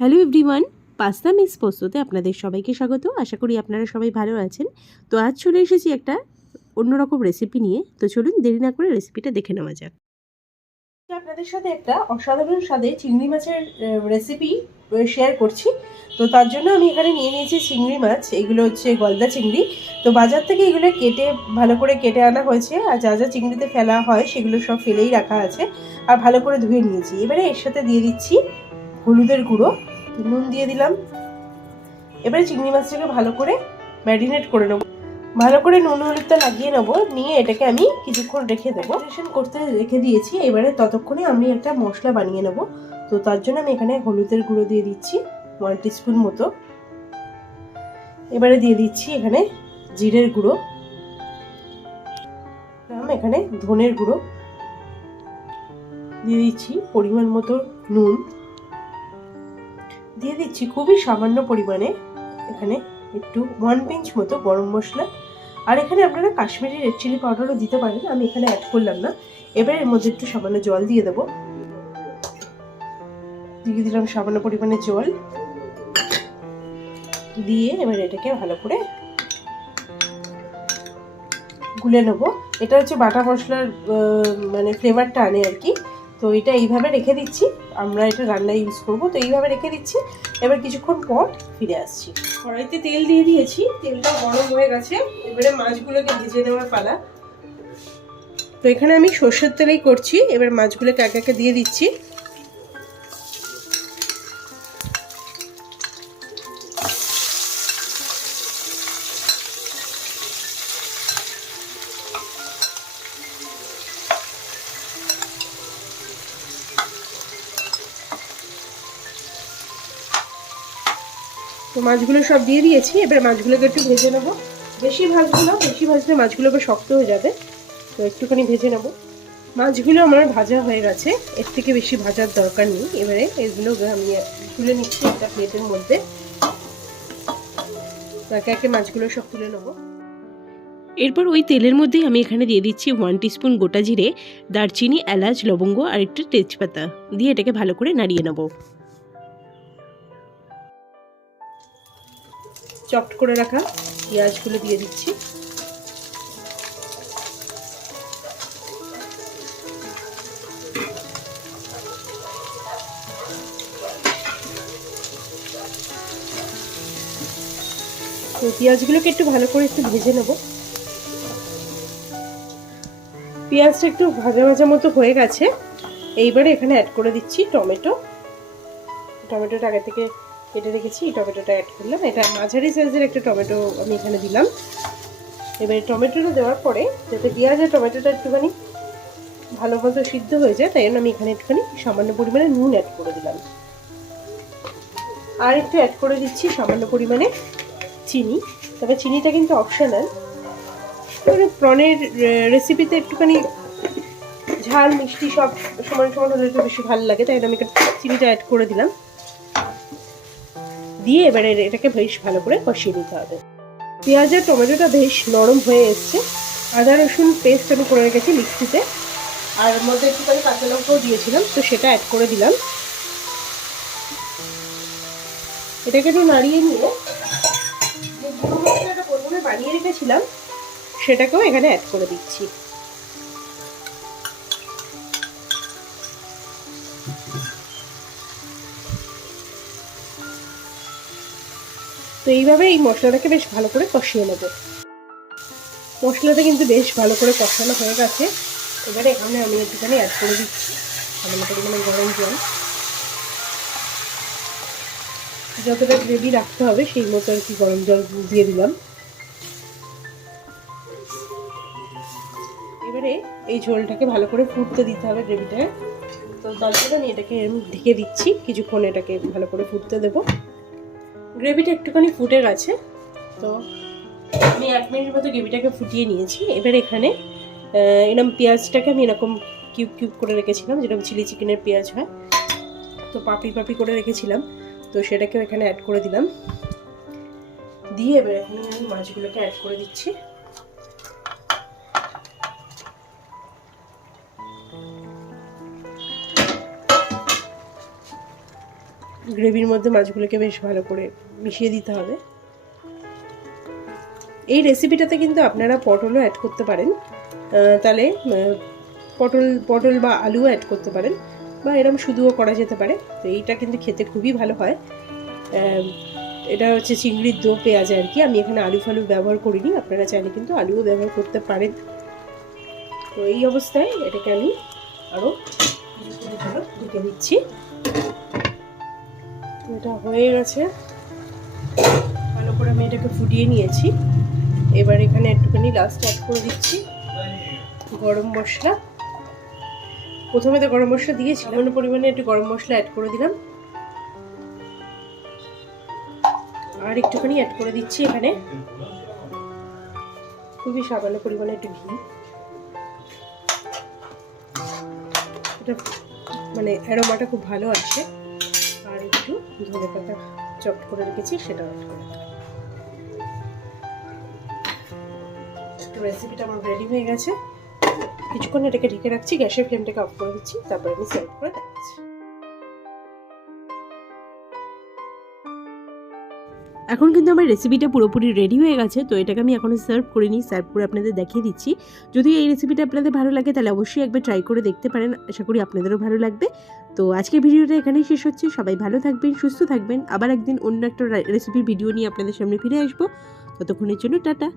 Hello everyone, pasta mix পোস্ততে আপনাদের সবাইকে স্বাগত। আশা করি আপনারা সবাই ভালো আছেন। তো আজ চলে এসেছি একটা অন্যরকম রেসিপি নিয়ে। তো চলুন দেরি না করে রেসিপিটা দেখে নেওয়া যাক। আপনাদের সাথে একটা অসাধারণ স্বাদের চিংড়ি মাছের রেসিপি শেয়ার করছি। তো তার জন্য আমি এখানে নিয়ে নিয়েছি চিংড়ি মাছ। এগুলো হচ্ছে গলদা চিংড়ি। তো বাজার থেকে এগুলো কেটে ভালো করে কেটে আনা হয়েছে, আর যা যা চিংড়িতে ফেলা হয় সেগুলো সব ফেলেই রাখা আছে, আর ভালো করে ধুয়ে নিয়েছি। এবারে এর সাথে দিয়ে দিচ্ছি হলুদের গুঁড়ো, নুন দিয়ে দিলাম। এবারে চিংড়ি মাছটাকে ভালো করে ম্যারিনেট করে নেবো, ভালো করে নুন হলুদটা লাগিয়ে নেবো, নিয়ে এটাকে আমি কিছুক্ষণ রেখে দেবো। ম্যারিনেশন করতে রেখে দিয়েছি। এবারে ততক্ষণে আমি একটা মশলা বানিয়ে নেবো। তো তার জন্য আমি এখানে হলুদের গুঁড়ো দিয়ে দিচ্ছি 1 টিস্পুন মতো। এবারে দিয়ে দিচ্ছি এখানে জিরের গুঁড়ো, এখানে ধনের গুঁড়ো দিয়ে দিচ্ছি, পরিমাণ মতো নুন দিয়ে দিচ্ছি, খুবই সামান্য পরিমাণে এখানে একটু 1 পিঞ্চ মতো গরম মশলা, আর এখানে আপনারা কাশ্মীরি রেড চিলি পাউডারও দিতে পারেন, আমি এখানে অ্যাড করলাম না। এবার এর মধ্যে একটু সামান্য জল দিয়ে দেবো, দিয়ে দিলাম সামান্য পরিমাণে জল দিয়ে এবার এটাকে ভালো করে গুলে নেবো। এটা হচ্ছে বাটা মশলার মানে ফ্লেভারটা আনে আর কি। তো এটা এইভাবে রেখে দিচ্ছি, আমরা এটা রান্নায় ইউজ করব। তো এইভাবে রেখে দিচ্ছি। এবার কিছুক্ষণ পর ফিরে আসছি। কড়াইতে তেল দিয়ে দিয়েছি, তেলটা গরম হয়ে গেছে। এবারে মাছগুলোকে ভেজে নেওয়ার পালা। তো এখানে আমি সর্ষের তেলেই করছি। এবার মাছগুলোকে একে একে দিয়ে দিচ্ছি। তো মাছগুলো সব দিয়ে দিয়েছি। এবার মাছগুলোকে একটু ভেজে নেবো। বেশি ভাজবো না, বেশি ভাজলে মাছগুলো শক্ত হয়ে যাবে। তো একটুখানি ভেজে নেবো। মাছগুলো আমার ভাজা হয়ে গেছে, এর থেকে বেশি ভাজার দরকার নেই। এবারে এগুলো আমি তুলে নিচ্ছি একটা প্লেটের মধ্যে। একে একে মাছগুলো সব তুলে নেবো। এরপর ওই তেলের মধ্যেই আমি এখানে দিয়ে দিচ্ছি 1 টিস্পুন গোটা জিরে, দারচিনি, এলাচ, লবঙ্গ আর একটু তেজপাতা দিয়ে এটাকে ভালো করে নাড়িয়ে নেবো। চপড করে রাখা পেঁয়াজগুলো দিয়ে দিচ্ছি। তো পেঁয়াজগুলোকে একটু ভালো করে একটু ভেজে নেব। পেঁয়াজটা একটু ভাজা ভাজা মতো হয়ে গেছে। এইবারে এখানে অ্যাড করে দিচ্ছি টমেটো। টমেটোটা আগে থেকে কেটে রেখেছি, এই টমেটোটা অ্যাড করলাম। এটা মাঝারি সাইজের একটা টমেটো আমি এখানে দিলাম। এবারে টমেটোটা দেওয়ার পরে যাতে পেঁয়াজ আর টমেটোটা একটুখানি ভালো মতো সিদ্ধ হয়ে যায়, তাই জন্য আমি এখানে একটুখানি সামান্য পরিমাণে নুন অ্যাড করে দিলাম। আর একটু অ্যাড করে দিচ্ছি সামান্য পরিমাণে চিনি, তবে চিনিটা কিন্তু অপশনাল। প্রনের রেসিপিতে একটুখানি ঝাল মিষ্টি সব সমান সমান হলে একটু বেশি ভালো লাগে, তাই আমি চিনিটা অ্যাড করে দিলাম। দিয়ে এবারে এটাকে বেশ ভালো করে কষিয়ে নিতে হবে। পেঁয়াজ আর টমেটোটা বেশ নরম হয়ে এসছে। আদা রসুন পেস্ট আমি করে রেখেছি মিক্সিতে, আর এর মধ্যে একটুখানি কাঁচা লঙ্কাও দিয়েছিলাম, তো সেটা অ্যাড করে দিলাম। এটাকে একটু নাড়িয়ে নিয়ে যে গুঁড়ো মশলাটা প্রথমে বানিয়ে রেখেছিলাম সেটাকেও এখানে অ্যাড করে দিচ্ছি। তো এইভাবে এই মশলাটাকে বেশ ভালো করে কষিয়ে নেব। মশলাটা কিন্তু বেশ ভালো করে কষানো হয়ে গেছে। এবারে এখানে আমি একটুখানি অ্যাড করে দিচ্ছি সামান্য পরিমাণে গরম জল। যতটা গ্রেভি রাখতে হবে সেই মতো আর কি গরম জল দিয়ে দিলাম। এবারে এই ঝোলটাকে ভালো করে ফুটতে দিতে হবে গ্রেভিটাকে। তো তার জন্য আমি এটাকে ঢেকে দিচ্ছি, কিছুক্ষণ এটাকে ভালো করে ফুটতে দেবো। গ্রেভিটা একটুখানি ফুটে গেছে, তো আমি 1 মিনিট মতো গ্রেভিটাকে ফুটিয়ে নিয়েছি। এবার এখানে এরকম পেঁয়াজটাকে আমি এরকম কিউব কিউব করে রেখেছিলাম, যেরকম চিলি চিকেনের পেঁয়াজ হয়, তো পাপড়ি পাপড়ি করে রেখেছিলাম। তো সেটাকেও এখানে অ্যাড করে দিলাম। দিয়ে এবার এখানে আমি মাছগুলোকে অ্যাড করে দিচ্ছি। গ্রেভির মধ্যে মাছগুলোকে বেশ ভালো করে মিশিয়ে দিতে হবে। এই রেসিপিটাতে কিন্তু আপনারা পটলও অ্যাড করতে পারেন, তাহলে পটল বা আলুও অ্যাড করতে পারেন, বা এরকম শুধুও করা যেতে পারে। তো এইটা কিন্তু খেতে খুবই ভালো হয়। এটা হচ্ছে চিংড়ির দো পেঁয়াজ আর কি। আমি এখানে আলু ফালু ব্যবহার করিনি, আপনারা চাইলে কিন্তু আলুও ব্যবহার করতে পারেন। তো এই অবস্থায় এটাকে আমি আরও কিছুক্ষণের জন্য ঢেকে দিচ্ছি। এটা হয়ে গেছে, ভালো করে আমি এটাকে ফুটিয়ে নিয়েছি। এবার এখানে একটুখানি লাস্ট অ্যাড করে দিচ্ছি গরম মশলা। প্রথমে তো গরম মশলা দিয়েছিলাম, অন্য পরিমাণে একটু গরম মশলা অ্যাড করে দিলাম, আর একটুখানি অ্যাড করে দিচ্ছি এখানে খুবই সামান্য পরিমাণে একটু ঘি। এটা মানে অ্যারোমাটা খুব ভালো আসে। আর একটু ধনে পাতা চপ করে রেখেছি, সেটা অ্যাড করে দিলাম। রেসিপিটা আমার রেডি হয়ে গেছে। কিছুক্ষণ এটাকে ঢেকে রাখছি, গ্যাসের ফ্লেমটাকে অফ করে দিচ্ছি, তারপর আমি সার্ভ করে দেখাচ্ছি। এখন কিন্তু আমার রেসিপিটা পুরোপুরি রেডি হয়ে গেছে। তো এটাকে আমি এখনও সার্ভ করিনি, সার্ভ করে আপনাদের দেখিয়ে দিচ্ছি। যদি এই রেসিপিটা আপনাদের ভালো লাগে তাহলে অবশ্যই একবার ট্রাই করে দেখতে পারেন, আশা করি আপনাদেরও ভালো লাগবে। তো আজকের ভিডিওটা এখানেই শেষ হচ্ছে। সবাই ভালো থাকবেন, সুস্থ থাকবেন। আবার একদিন অন্য একটা রেসিপির ভিডিও নিয়ে আপনাদের সামনে ফিরে আসবো। ততক্ষণের জন্য টাটা।